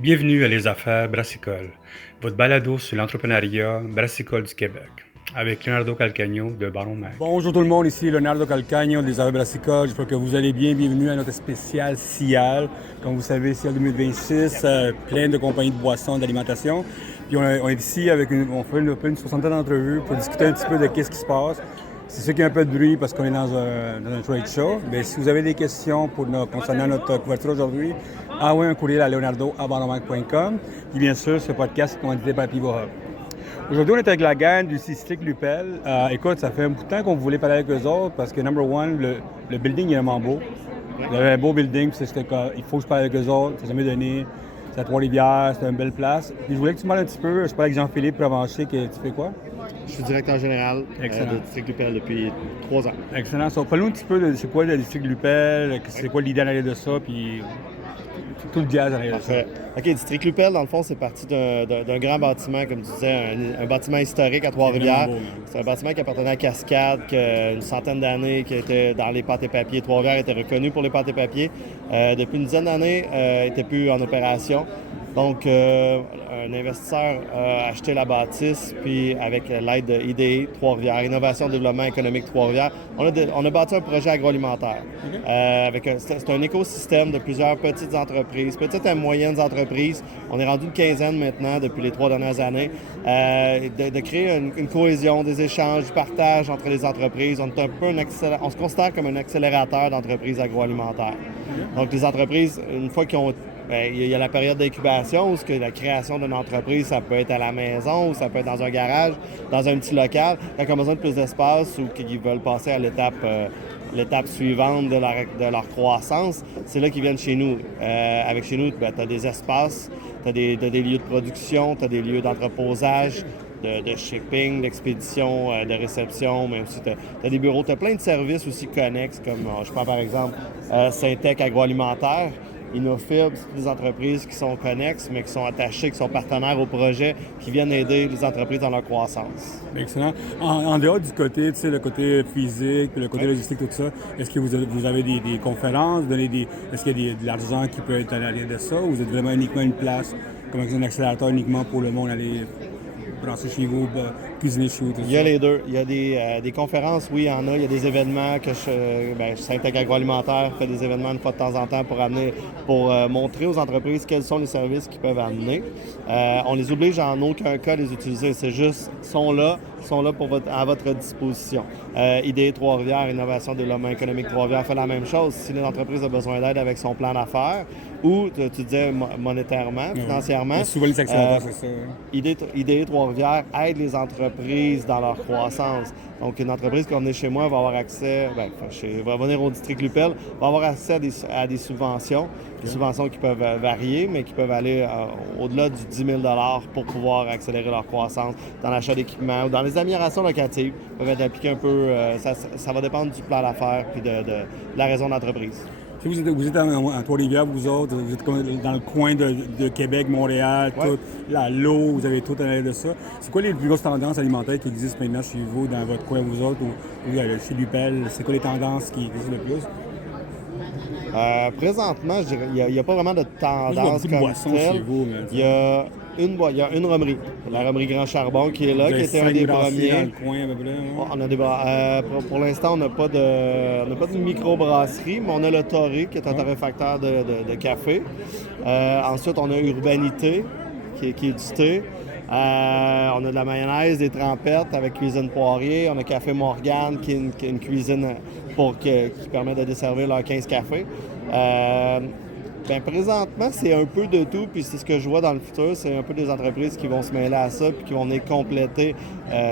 Bienvenue à Les Affaires Brassicole, votre balado sur l'entrepreneuriat brassicole du Québec, avec Leonardo Calcagno de Baron Mag. Bonjour tout le monde, ici Leonardo Calcagno des Affaires Brassicole. J'espère que vous allez bien. Bienvenue à notre spécial CIAL. Comme vous savez, CIAL 2026, plein de compagnies de boissons, d'alimentation. Puis on est ici on fait une soixantaine d'entrevues pour discuter un petit peu de qu'est-ce qui se passe. C'est sûr qu'il y a un peu de bruit parce qu'on est dans un trade show. Mais si vous avez des questions concernant notre couverture aujourd'hui, envoyez un courriel à leonardo@baronmag.com. Puis bien sûr, ce podcast est commandité par Pivo Hub. Aujourd'hui, on est avec la gang du District Lupel. Écoute, ça fait un bout de temps qu'on voulait parler avec eux autres parce que, number one, le building est vraiment beau. Vous avez un beau building, puis il faut que je parle avec eux autres. Ça n'a jamais donné. C'est à Trois-Rivières, c'est une belle place. Puis je voulais que tu me parles un petit peu. Je parle avec Jean-Philippe Provencher, que tu fais quoi? Je suis directeur général Excellent. de District Lupel depuis 3 ans. Excellent. So, parle-nous un petit peu de c'est quoi le District Lupel, c'est quoi l'idée en arrière de ça, puis tout le jazz en arrière de ça. Parfait. OK, District Lupel, dans le fond, c'est parti d'un grand bâtiment, comme tu disais, un bâtiment historique à Trois-Rivières. Vraiment beau, C'est un bâtiment qui appartenait à Cascade, qui a une centaine d'années, qui était dans les pâtes et papiers. Trois-Rivières était reconnu pour les pâtes et papiers. Depuis une dizaine d'années, n'était plus en opération. Donc, un investisseur a acheté la bâtisse, puis avec l'aide de IDE Trois-Rivières, Innovation Développement économique Trois-Rivières, on a bâti un projet agroalimentaire. C'est un écosystème de plusieurs petites entreprises, petites et moyennes entreprises. On est rendu une quinzaine maintenant depuis les 3 dernières années. De créer une cohésion, des échanges, du partage entre les entreprises. On se considère comme un accélérateur d'entreprises agroalimentaires. Donc, les entreprises, une fois qu'ils ont il y a la période d'incubation où la création d'une entreprise, ça peut être à la maison, ou ça peut être dans un garage, dans un petit local. Quand ils ont besoin de plus d'espace ou qu'ils veulent passer à l'étape suivante de leur croissance, c'est là qu'ils viennent chez nous. Avec chez nous, tu as des espaces, tu as des lieux de production, tu as des lieux d'entreposage, de shipping, d'expédition, de réception, mais aussi tu as des bureaux, tu as plein de services aussi connexes, comme je prends par exemple Syntec Agroalimentaire. Innofib, c'est des entreprises qui sont connexes, mais qui sont attachées, qui sont partenaires au projet, qui viennent aider les entreprises dans leur croissance. Excellent. En dehors du côté, tu sais, le côté physique, le côté logistique, tout ça, est-ce que vous avez des conférences, est-ce qu'il y a de l'argent qui peut être à l'arrière de ça, ou vous êtes vraiment uniquement une place, comme un accélérateur uniquement pour le monde aller brasser chez vous, cuisiner chez vous, tout ça? Il y a les deux. Il y a des conférences, oui, il y en a. Il y a des événements que Syntec Agroalimentaire fait des événements une fois de temps en temps pour montrer aux entreprises quels sont les services qu'ils peuvent amener. On les oblige en aucun cas à les utiliser. C'est juste, sont là à votre disposition. IDE Trois-Rivières, Innovation Développement économique Trois-Rivières fait la même chose. Si l'entreprise a besoin d'aide avec son plan d'affaires ou, tu disais, monétairement, financièrement. Mais souvent, les accélérateurs, c'est ça. IDE Trois-Rivières aide les entreprises dans leur croissance. Donc, une entreprise qui va venir chez moi va avoir accès, va venir au District Lupel, va avoir accès à des subventions. Des subventions qui peuvent varier, mais qui peuvent aller au-delà du 10 000 pour pouvoir accélérer leur croissance dans l'achat d'équipements ou dans les améliorations locatives. Peuvent être appliquées un peu, ça va dépendre du plan d'affaires puis de la raison d'entreprise. Si vous êtes à Trois-Rivières, vous autres, vous êtes comme dans le coin de Québec, Montréal, tout, l'eau, vous avez tout à l'arrière de ça. C'est quoi les plus grosses tendances alimentaires qui existent maintenant chez vous, dans votre coin, vous autres, ou chez Lupel? C'est quoi les tendances qui existent le plus? Présentement, je dirais, il n'y a pas vraiment de Moi, je vois tendance beaucoup de comme boissons telle. chez vous, mais Il y a une romerie, la romerie Grand Charbon qui est là, vous qui avez était un 5 des brasseries dans premiers. le coin, à peu près, hein? On a pour l'instant, on n'a pas de microbrasserie, mais on a le Torré, qui est un torréfacteur de café. Ensuite, on a Urbanité, qui est du thé. On a de la mayonnaise, des trempettes avec cuisine Poirier. On a Café Morgane, qui est une cuisine qui permet de desservir leurs 15 cafés. Présentement, c'est un peu de tout, puis c'est ce que je vois dans le futur, c'est un peu des entreprises qui vont se mêler à ça, puis qui vont venir compléter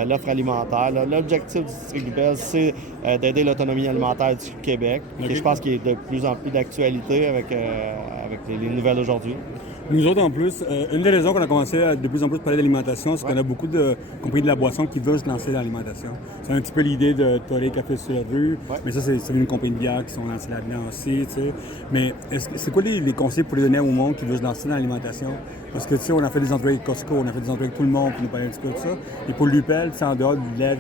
l'offre alimentaire. L'objectif du District Lupel, c'est d'aider l'autonomie alimentaire du Québec, qui je pense qu'il est de plus en plus d'actualité avec les nouvelles d'aujourd'hui. Nous autres, en plus, une des raisons qu'on a commencé à de plus en plus parler d'alimentation, c'est qu'on a beaucoup de compagnies de la boisson qui veulent se lancer dans l'alimentation. C'est un petit peu l'idée de Torré Café sur la rue, mais ça, c'est une compagnie de bière qui sont lancées là-dedans aussi, tu sais. Mais c'est quoi les conseils pour les donner au monde qui veut se lancer dans l'alimentation? Parce que, tu sais, on a fait des entrevues avec Costco, on a fait des entrevues avec tout le monde pour nous parler un petit peu de ça. Et pour Lupel, c'est en dehors du lait,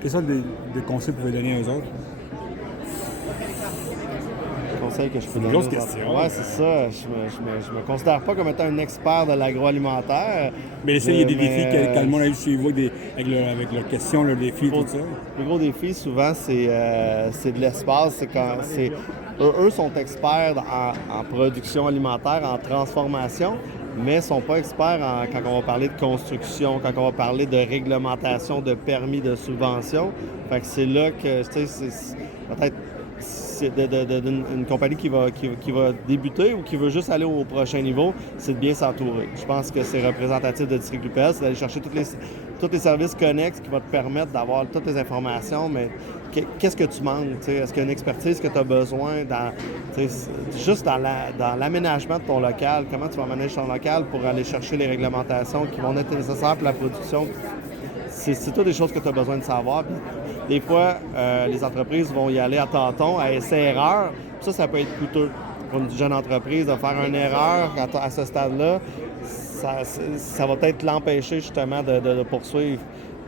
quels sortes de conseils vous pouvez donner aux autres? conseils que je peux C'est une donner grosse aux question. entreprises? Ouais, c'est ça. Je me considère pas comme étant un expert de l'agroalimentaire. Mais il y a des défis quand le monde mais arrive chez vous avec leurs questions, leurs défis, tout ça. le gros défi, souvent, c'est de l'espace. Eux sont experts en production alimentaire, en transformation, mais ne sont pas experts quand on va parler de construction, quand on va parler de réglementation, de permis, de subvention. Fait que c'est là que, tu sais, c'est peut-être une compagnie qui va débuter ou qui veut juste aller au prochain niveau, c'est de bien s'entourer. Je pense que c'est représentatif de District UPS, c'est d'aller chercher tous les services connexes qui vont te permettre d'avoir toutes les informations, mais qu'est-ce que tu manques? T'sais? Est-ce qu'il y a une expertise que tu as besoin juste dans l'aménagement de ton local? Comment tu vas manager ton local pour aller chercher les réglementations qui vont être nécessaires pour la production? C'est toutes des choses que tu as besoin de savoir. Puis, des fois, les entreprises vont y aller à tâtons, à essai-erreur. Ça peut être coûteux pour une jeune entreprise de faire une erreur à ce stade-là. Ça va peut-être l'empêcher justement de poursuivre.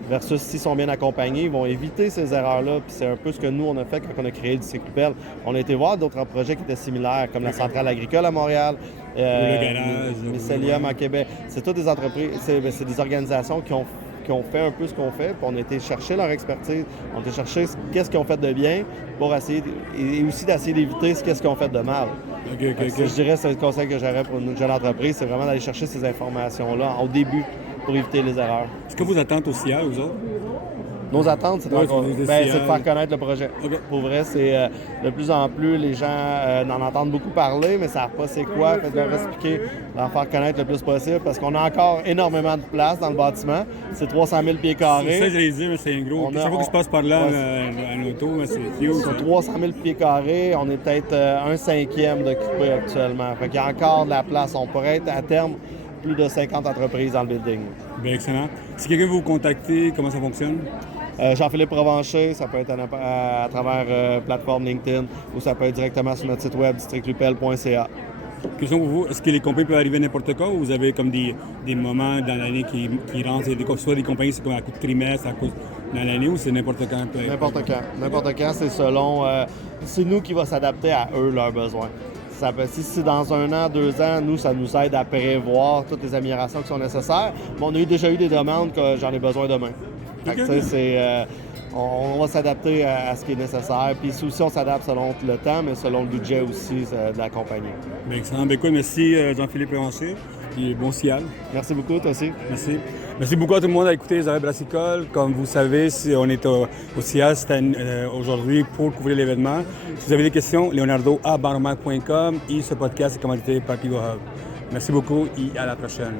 Versus s'ils sont bien accompagnés, ils vont éviter ces erreurs-là. Puis c'est un peu ce que nous, on a fait quand on a créé le District UPL. On a été voir d'autres projets qui étaient similaires, comme la centrale agricole à Montréal, le garage, Mycelium à Québec. C'est toutes des entreprises, c'est des organisations qui ont fait un peu ce qu'on fait, puis on a été chercher leur expertise, on a été chercher qu'est-ce qu'ils ont fait de bien pour essayer, et aussi d'essayer d'éviter qu'est-ce qu'ils ont fait de mal. Je dirais que c'est le conseil que j'aurais pour une jeune entreprise, c'est vraiment d'aller chercher ces informations-là au début pour éviter les erreurs. Est-ce que vous attendez au CIA, aux autres? Nos attentes, c'est de faire connaître le projet. Okay. Pour vrai, c'est de plus en plus, les gens en entendent beaucoup parler, mais ne savent pas c'est quoi. Fait de leur expliquer, d'en faire connaître le plus possible, parce qu'on a encore énormément de place dans le bâtiment. C'est 300 000 pieds carrés. C'est ça que j'allais dire, mais c'est un gros. Chaque fois que je passe par là en auto, c'est huge. C'est 300 000 pieds carrés. On est peut-être un cinquième d'occupés actuellement. Fait qu'il y a encore de la place. On pourrait être à terme plus de 50 entreprises dans le building. Bien, excellent. Si quelqu'un veut vous contacter, comment ça fonctionne? Jean-Philippe Provencher, ça peut être à travers plateforme LinkedIn ou ça peut être directement sur notre site web districtupel.ca. Question pour vous, est-ce que les compagnies peuvent arriver n'importe quand ou vous avez comme des moments dans l'année qui rentrent, soit des compagnies c'est comme à coup de trimestre, à coup dans l'année ou c'est n'importe quand? N'importe quand, c'est selon... c'est nous qui va s'adapter à eux, leurs besoins. Si c'est dans 1 an, 2 ans, nous, ça nous aide à prévoir toutes les améliorations qui sont nécessaires. Mais on a déjà eu des demandes que j'en ai besoin demain. On va s'adapter à ce qui est nécessaire. Puis aussi, on s'adapte selon le temps, mais selon le budget aussi de la compagnie. Bien, excellent. Bien, écoute, merci Jean-Philippe Provencher. Et bon CIAL. Merci beaucoup, toi aussi. Merci. Merci beaucoup à tout le monde à écouter les arrêts brassicoles. Comme vous savez, on est au CIAL aujourd'hui pour couvrir l'événement. Si vous avez des questions, leonardo@barmac.com et ce podcast est commandité par Pigo Hub. Merci beaucoup et à la prochaine.